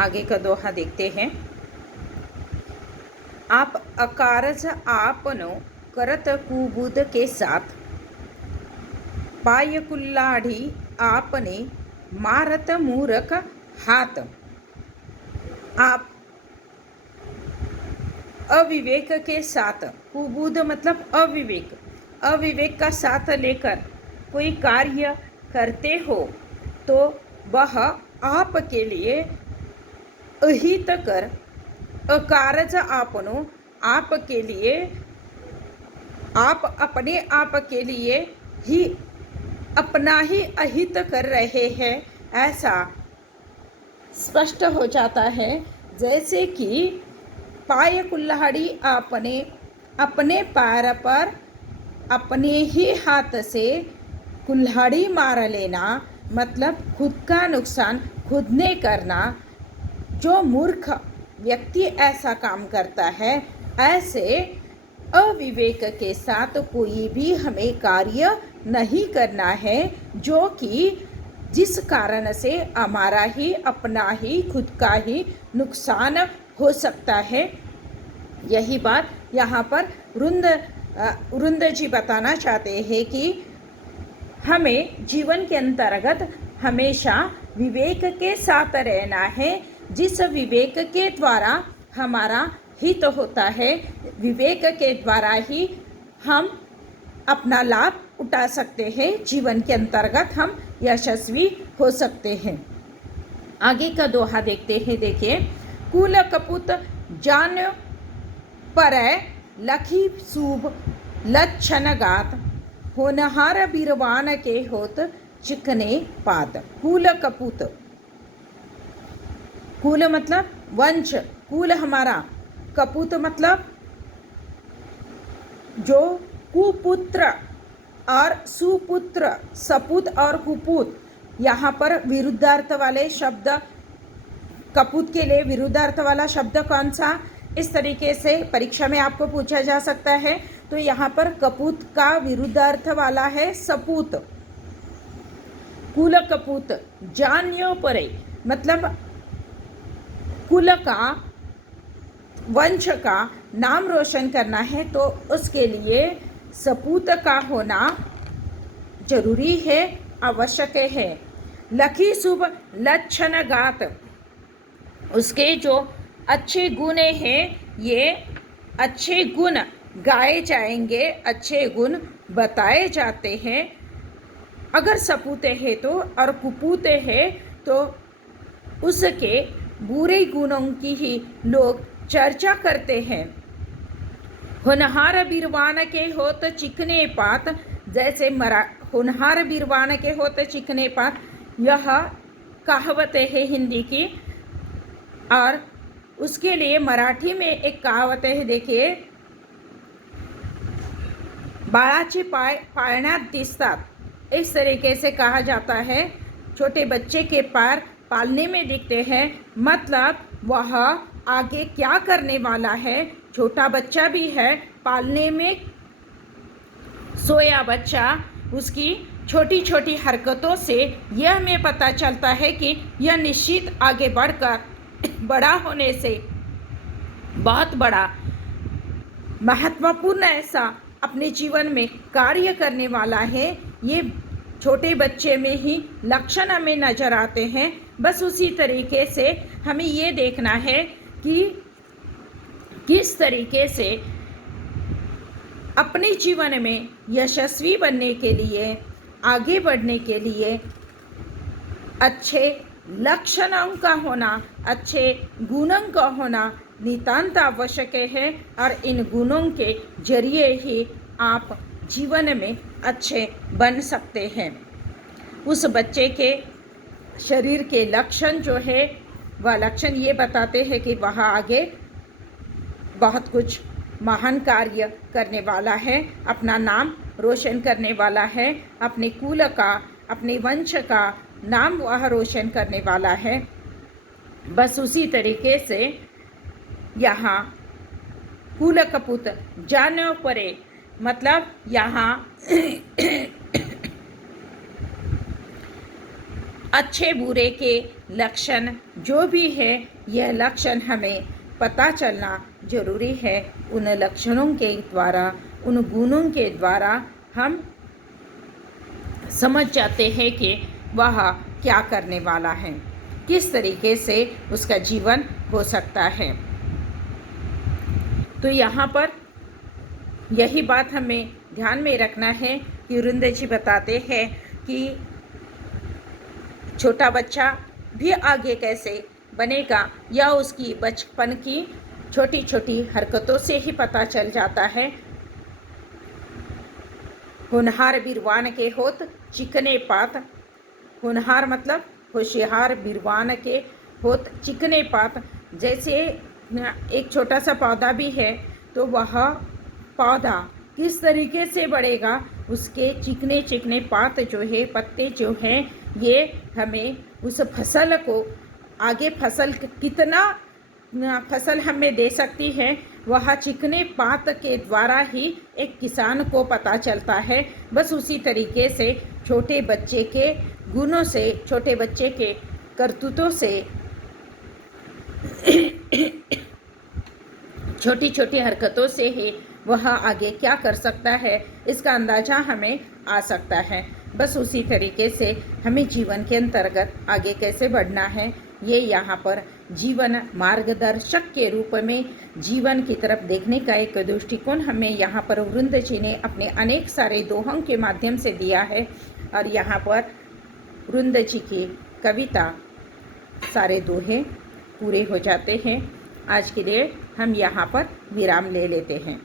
आगे का दोहा देखते हैं। आप अकारज आपनो करत कुबूद के साथ, पाय कुल्हाड़ी आपने मारत मूरख हाथ। आप अविवेक के साथ, कुबूद मतलब अविवेक, अविवेक का साथ लेकर कोई कार्य करते हो तो वह आपके लिए अहित कर, अकारज आपनो आपके लिए, आप अपने आप के लिए ही अपना ही अहित कर रहे हैं, ऐसा स्पष्ट हो जाता है। जैसे कि पाय कुल्हाड़ी आपने, अपने पैर पर अपने ही हाथ से कुल्हाड़ी मार लेना, मतलब खुद का नुकसान खुद ने करना। जो मूर्ख व्यक्ति ऐसा काम करता है, ऐसे अविवेक के साथ कोई भी हमें कार्य नहीं करना है, जो कि जिस कारण से हमारा ही अपना ही खुद का ही नुकसान हो सकता है। यही बात यहाँ पर रुंद जी बताना चाहते हैं कि हमें जीवन के अंतर्गत हमेशा विवेक के साथ रहना है, जिस विवेक के द्वारा हमारा हित होता है, विवेक के द्वारा ही हम अपना लाभ उठा सकते हैं, जीवन के अंतर्गत हम यशस्वी हो सकते हैं। आगे का दोहा देखते हैं। देखिए, कुल कपूत जान पर लखी सूब लक्षण गात, होनहार बीरवान के होत चिकने पात। कुल कपूत, कुल मतलब वंश, कुल हमारा, कपूत मतलब जो कुपुत्र और सुपुत्र, सपूत और कुपूत, यहाँ पर विरुद्धार्थ वाले शब्द, कपूत के लिए विरुद्धार्थ वाला शब्द कौन सा, इस तरीके से परीक्षा में आपको पूछा जा सकता है। तो यहाँ पर कपूत का विरुद्धार्थ वाला है सपूत। कुल कपूत जान्यो परे, मतलब कुल का, वंश का नाम रोशन करना है तो उसके लिए सपूत का होना जरूरी है, आवश्यक है। लखी शुभ लक्षण गात, उसके जो अच्छे गुण हैं, ये अच्छे गुण गाए जाएंगे, अच्छे गुण बताए जाते हैं। अगर सपूते हैं तो, और कुपूते हैं तो उसके बुरे गुणों की ही लोग चर्चा करते हैं। होनहार बीरवान के होत चिकने पात, जैसे होनहार बीरवान के होत चिकने पात, यह कहावत है हिंदी की, और उसके लिए मराठी में एक कहावत है। देखिए, बाळाचे पाय पाळण्यात दिसतात, इस तरीके से कहा जाता है। छोटे बच्चे के पैर पालने में दिखते हैं, मतलब वह आगे क्या करने वाला है। छोटा बच्चा भी है, पालने में सोया बच्चा, उसकी छोटी छोटी हरकतों से यह हमें पता चलता है कि यह निश्चित आगे बढ़कर बड़ा होने से बहुत बड़ा महत्वपूर्ण ऐसा अपने जीवन में कार्य करने वाला है। ये छोटे बच्चे में ही लक्षण हमें नजर आते हैं। बस उसी तरीके से हमें ये देखना है कि किस तरीके से अपने जीवन में यशस्वी बनने के लिए, आगे बढ़ने के लिए अच्छे लक्षणों का होना, अच्छे गुणों का होना नितांत आवश्यक है, और इन गुणों के जरिए ही आप जीवन में अच्छे बन सकते हैं। उस बच्चे के शरीर के लक्षण जो है, वह लक्षण ये बताते हैं कि वह आगे बहुत कुछ महान कार्य करने वाला है, अपना नाम रोशन करने वाला है, अपने कुल का, अपने वंश का नाम वह रोशन करने वाला है। बस उसी तरीके से यहाँ कुल कपूत जानो परे, मतलब यहाँ अच्छे बुरे के लक्षण जो भी है, यह लक्षण हमें पता चलना जरूरी है। उन लक्षणों के द्वारा, उन गुणों के द्वारा हम समझ जाते हैं कि वह क्या करने वाला है, किस तरीके से उसका जीवन हो सकता है। तो यहाँ पर यही बात हमें ध्यान में रखना है कि अरुंधति जी बताते हैं कि छोटा बच्चा भी आगे कैसे बनेगा, या उसकी बचपन की छोटी छोटी हरकतों से ही पता चल जाता है। होनहार बिरवान के होत चिकने पात, होनहार मतलब होशियार, बिरवान के होत चिकने पात। जैसे एक छोटा सा पौधा भी है तो वह पौधा किस तरीके से बढ़ेगा, उसके चिकने चिकने पात जो है, पत्ते जो हैं, ये हमें उस फसल को आगे फसल कितना फसल हमें दे सकती है, वह चिकने पात के द्वारा ही एक किसान को पता चलता है। बस उसी तरीके से छोटे बच्चे के गुणों से, छोटे बच्चे के करतूतों से, छोटी छोटी हरकतों से ही वह आगे क्या कर सकता है, इसका अंदाज़ा हमें आ सकता है। बस उसी तरीके से हमें जीवन के अंतर्गत आगे कैसे बढ़ना है, ये यहाँ पर जीवन मार्गदर्शक के रूप में जीवन की तरफ देखने का एक दृष्टिकोण हमें यहाँ पर अरुंधति जी ने अपने अनेक सारे दोहों के माध्यम से दिया है। और यहाँ पर अरुंधति जी की कविता सारे दोहे पूरे हो जाते हैं। आज के लिए हम यहाँ पर विराम ले लेते हैं।